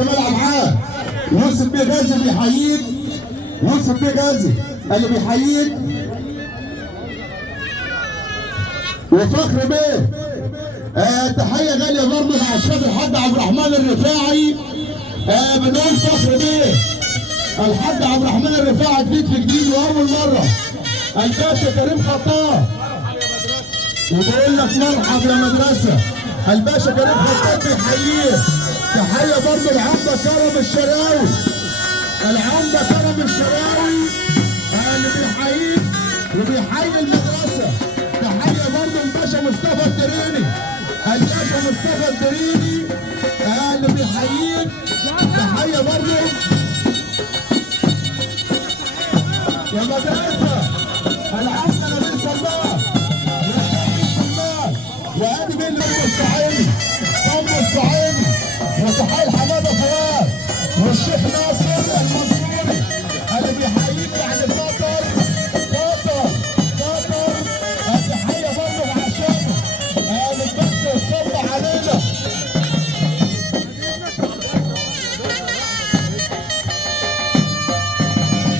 جمال عبعال. يوسف بيه غازي بيحييك، يوسف بيه غازي اللي بيحييك، وفخر بيه. تحيه غاليه برضه مع الشيخ الحاج عبد الرحمن الرفاعي. بنقول فخر بيه الحاج عبد الرحمن الرفاعي جديد في جديد واول مره. الباشا كريم خطاب وبقول لك مرحب يا مدرسه. الباشا كريم خطاب بيحييك. تحيه برضه العمده كرم الشراوي، العمده كرم الشراوي اللي بيحييك وبيحيي المدرسه. تحيه برضه الباشا مصطفى الدريني، الباشا مصطفى الدريني